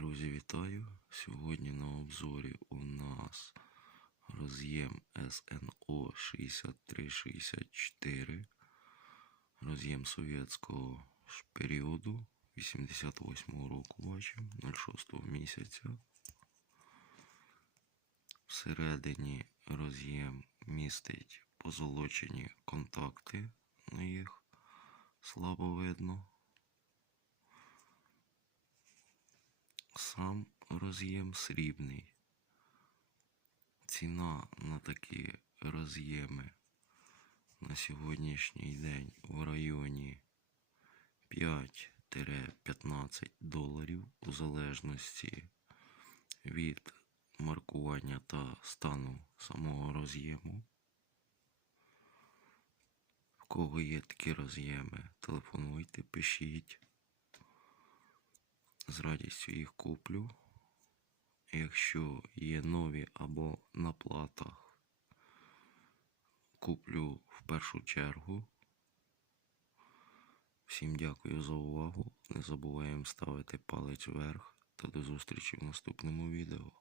Друзі, вітаю! Сьогодні на обзорі у нас роз'єм СНО 6364, роз'єм совєтського періоду 88 року бачимо, 06 місяця. Всередині роз'єм містить позолочені контакти, на їх слабо видно. Сам роз'єм срібний. Ціна на такі роз'єми на сьогоднішній день в районі 5-15 доларів у залежності від маркування та стану самого роз'єму. В кого є такі роз'єми, телефонуйте, пишіть з радістю їх куплю. Якщо є нові або на платах, куплю в першу чергу. Всім дякую за увагу. Не забуваємо ставити палець вверх та до зустрічі в наступному відео.